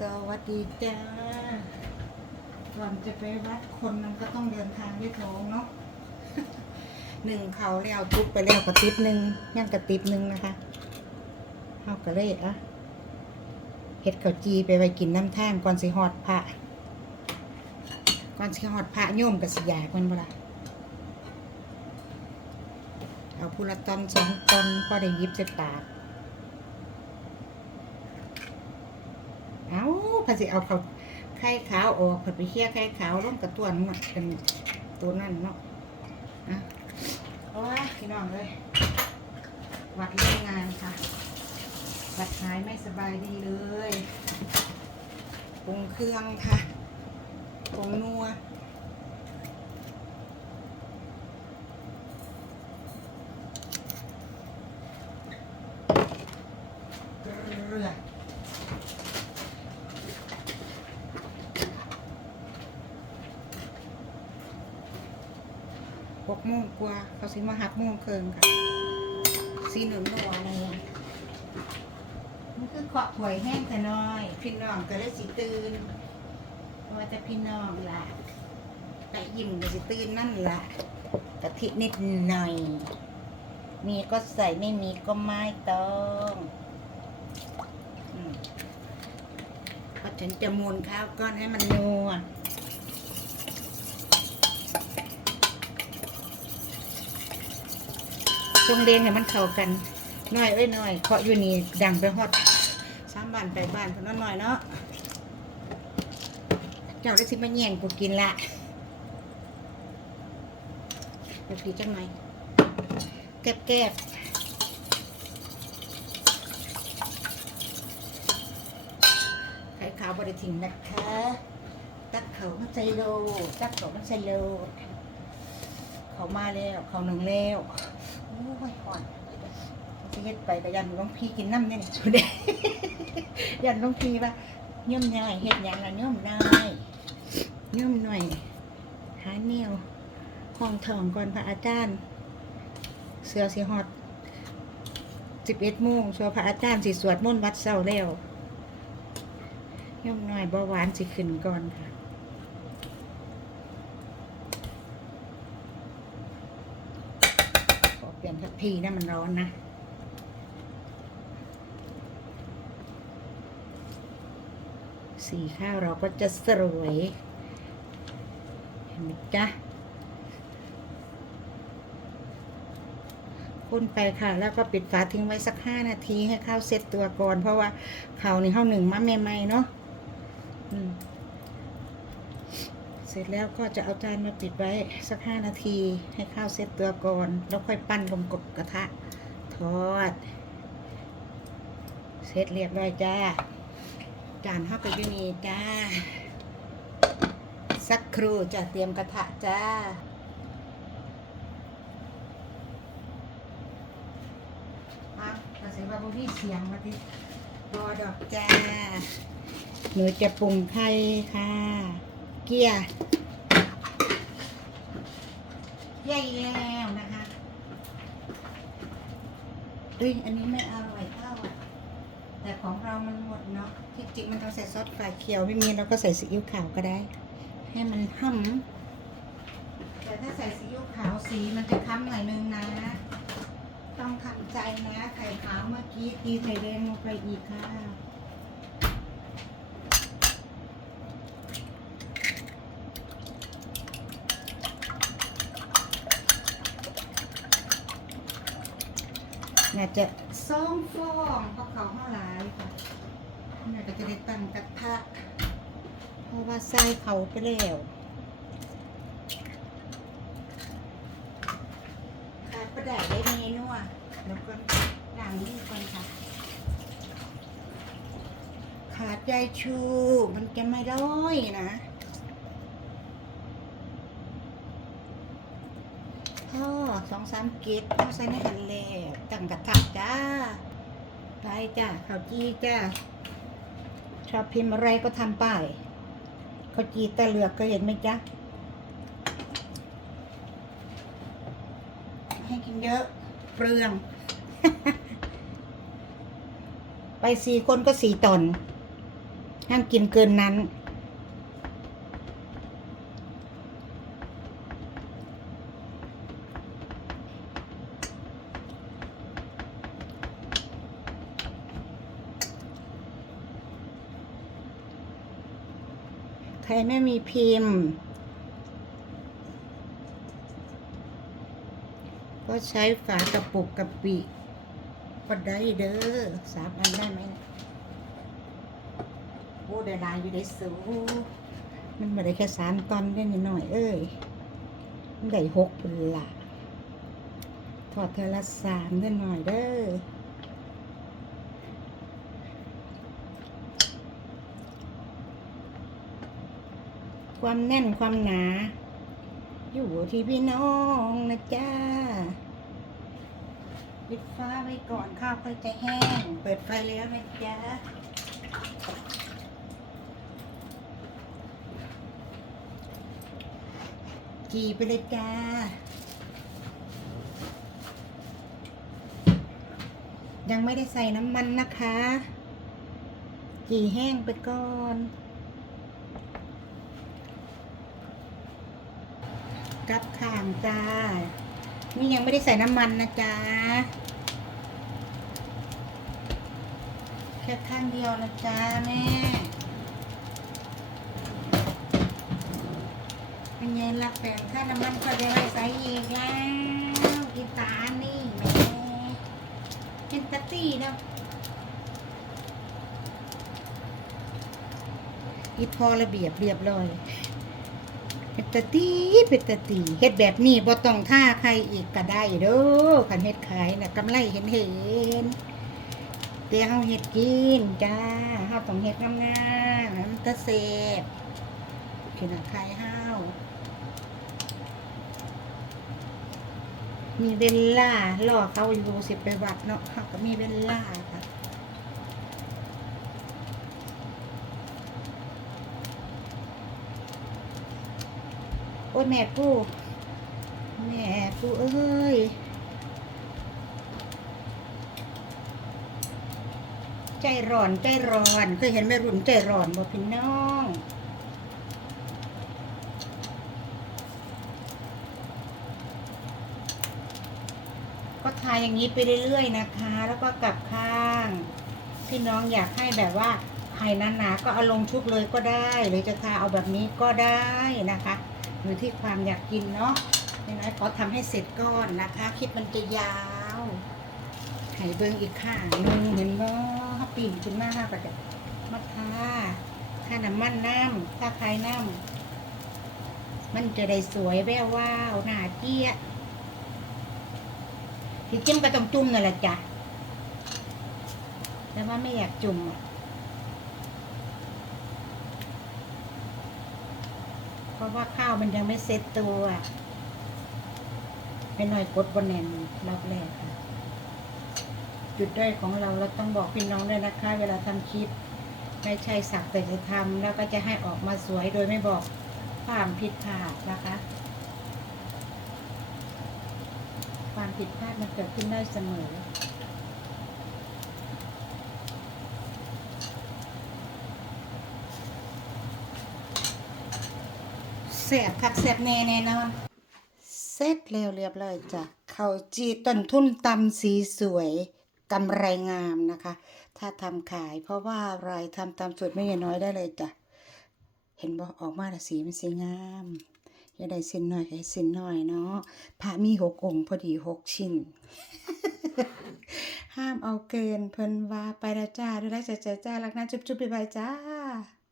สวัสดีจ้า ก่อนจะไปวัดคนมันก็ต้องเดินทางด้วยท้องเนาะหนึ่งเขาแล้วทุบไปแล้วกระติบหนึ่งย่างกระติบหนึ่งนะคะเอากระเลยอะเห็ดข้าวจีไปไว้กินน้ำท่ามก่อนสิหอดพระก่อนสิหอดพระโยมกับสิยากมันบ่ละเอาพูละตอนสองตอนพอได้ยิบใส่ปาก เอาพาสิเอาเขาไข่ขาวออกผัดไปเคี่ยวไข่ขาวร่วมกระตัวนั่นเป็นตัวนั่นเนาะอะโอ้ยพี่น้องเลยวัดเรื่องงานค่ะวัดหายไม่สบายดีเลยปรุงเครื่องค่ะปรุงนัวเกลือ หก โมงกว่าเขาสิมาหักโมงเคิงค่ะสีหนึ่งนัวอะไรอะมันคือขอถวยแห้งแต่น้อย พี่น้องก็เลยสิตื่นเพราะว่าแต่พี่น้องล่ะแต่ยิ้มก็สิตื่นนั่นล่ะกะทินิดหน่อย มีก็ใส่ไม่มีก็ไม่ต้องอืมพอถึงจะมูนข้าวก้อนให้มันนัว ทรงเรียงให้มันเข้ากันน้อยเอ้ยน้อยเคาะอยู่นี่ดังไปฮอดสามบ้านไปบ้านเพนนั้นน้อยเนาะเจ้าได้สิมาแย่งกูกินละเดี๋ยวพีจังไหน่อยแก็บแก็บไข่ขาวบริถิงนะคะ ตักเขามันใส่โลตักเขามันใส่โลเขามาแล้ว เขาหนึ่งแล้ว โอ้ยห่อนจะเฮ็ดไปแต่ยันหลวงพี่กินน้ำเนี่ยนี่ชุดเด้ยันหลวงพี่ว่าเนื่อมหน่อยเฮ็ดหยังละเนื่อมน้อยเนื่อมหน่อยหาเนี่ยวห้องทองก่อนพระอาจารย์ เสือสีฮอดสิบเอ็ดโมงชัวพระอาจารย์สิสวดมนต์วัดเศร้าแล้วเนื่อมหน่อยเบาหวานสิขึ้นก่อนค่ะ ขอ เปลี่ยนทัพพีนะมันร้อนนะสีข้าวเราก็จะสวยเห็นไหมจ๊ะคนไปค่ะ แล้วก็ปิดฝาทิ้งไว้สักห้านาทีให้ข้าวเซ็ตตัวก่อน เพราะว่าข้าวนี่ข้าวหนึ่งมาใหม่ๆเนาะ เสร็จแล้วก็จะเอาจานมาปิดไว้สักห้านาที ให้ข้าวเซตตัวก่อน แล้วค่อยปั้นลงกบกระทะ ทอด เสร็จเรียบร้อยจ้า จานข้าวกระยุนีจ้า สักครู่จะเตรียมกระทะจ้าอะมาเสียว่าบุพี่เสียงมาที่รอดอกจ้า หนูจะปรุงไข่ค่ะ เกียร์ใหญ่แล้วนะคะเอ้ยอันนี้ไม่อร่อยเท่าอะแต่ของเรามันหมดเนาะที่จริงมันต้องใส่ซอสฝาเขียวไม่มีเราก็ใส่ซีอิ๊วขาวก็ได้ ให้มันห้ำแต่ถ้าใส่ซีอิ๊วขาวสีมันจะค้ำหน่อยนึงนะ ต้องทำใจนะไข่ขาวเมื่อกี้ตีไข่แดงลงไปอีกค่ะ น่าจะสองฟองเพราะเขาเท่าไหร่ค่ะน่าจะได้ตั้งกระทะเพราะว่าใส่เขาไปแล้วขาดประดาได้เมนูอะแล้วก็ล้างมือก่อนค่ะ ขาดใจชูมันจะไม่ร้อยนะพ่อส องสามเกตพ่อใส่ในหันแล้วตั้งกระทะจ้าไปจ้าข้าวจีจ้าชอบพิมพ์อะไรก็ทำไปข้าวจีตะเหลือกก็เห็นไหมจ๊ะให้กินเยอะเปลือง ไปสี่คนก็สี่ตนห้ามกินเกินนั้น ใครไม่มีพิมพ์ ก็ใช้ฝากระปุกกะปิก็ได้เด้อสามอันได้ไหมโอ้ได้ลายอยู่ได้สูมันม่ได้แค่สามตอนได้นิดหน่อย เอ้ยมันได้หกเป็นละถอดเทอละสามได้หน่อยเด้อ ความแน่นความหนา อยู่ที่พี่น้องนะจ้าปิดฟ้าไว้ก่อนข้าวค่อยจะแห้ง เปิดไฟแล้วนะจ๊ะจีไปเลยจ้ายังไม่ได้ใส่น้ำมันนะคะ จีแห้งไปก่อน กับข้างจ้า นี่ยังไม่ได้ใส่น้ำมันนะจ๊ะ แค่ข้างเดียวนะจ๊ะแม่เป็นไงล่ะแปลงค่าน้ำมันก็จะไว้ใส่อีกแล้วกีตาร์นี่แม่เป็นตะตี้นะอีพอระเบียบเรียบร้อย เป็นตะตีเป็นตะตีเฮ็ดแบบนี้บ่ต้องท่าใครอีกก็ได้เด้อคันเฮ็ดขายน่ะกำไรเห็นเห็นแต่เฮาเฮ็ดกินจ้าเฮาต้องเฮ็ดงามๆมันตะเสบคือน่ะขายเฮามีเวลารอเขาอยู่สิไปวัดเนาะเฮาก็มีเวลาค่ะ อ้ยแม่ปูแม่ปูเอ้ยใจร้อนใจร้อนเคยเห็นแม่รุ่นใจร้อนบ่พี่น้องก็ทาอย่างนี้ไปเรื่อยๆนะคะ แล้วก็กลับข้างพี่น้องอยากให้แบบว่าไข่หนาๆก็เอาลงชุบเลยก็ได้ หรือจะทาเอาแบบนี้ก็ได้นะคะ อยู่ที่ความอยากกินเนาะยังไงขอทำให้เสร็จก่อนนะคะ คลิปมันจะยาวไข่เบิ้งอีกข้างหนึงเห็นบ่ถ้าปีนขึ้นมาค่ะก็จะมาทาถ้าน้ำมันน้ำถ้าไข่น้ำมันจะได้สวยแวววาวหน้าเจี๊ยที่จิ้มก็ต้องจุ่มนั่นแหละจ้ะแต่ว่าไม่อยากจุ่มอะ เพ ราะว่าข้าวมันยังไม่เซ็ตตัวให้หน่อยกดบนแนนรอบแรกค่ะ จุดด้อยของเราเราต้องบอกพี่น้องด้วยนะคะ เวลาทำคลิป ไม่ใช่สักแต่จะทำแล้วก็จะให้ออกมาสวยโดยไม่บอกความผิดพลาดนะคะ ความผิดพลาดมันเกิดขึ้นได้เสมอ สบคักแสบแน่แน่นอนเสร็จแล้วเรียบร้อยจ้ะเขาจีต้นทุนตำสีสวยกำไรงามนะคะ ถ้าทำขายเพราะว่าอะไรทำตามสูตรไม่ใช่น้อยได้เลยจ้ะเห็นบอกออกมาแต่สีมันสีงามอย่าได้สินหน่อยก็ให้สินหน่อยเนาะพระมีหกองค์พอดีหกชิ้น ห้ามเอาเกินเพิ่นว่าไปแล้วจ้าด้วยรักจ้าจ้าจ้ารักนะจุ๊บจุ๊บบ๊ายบายจ้า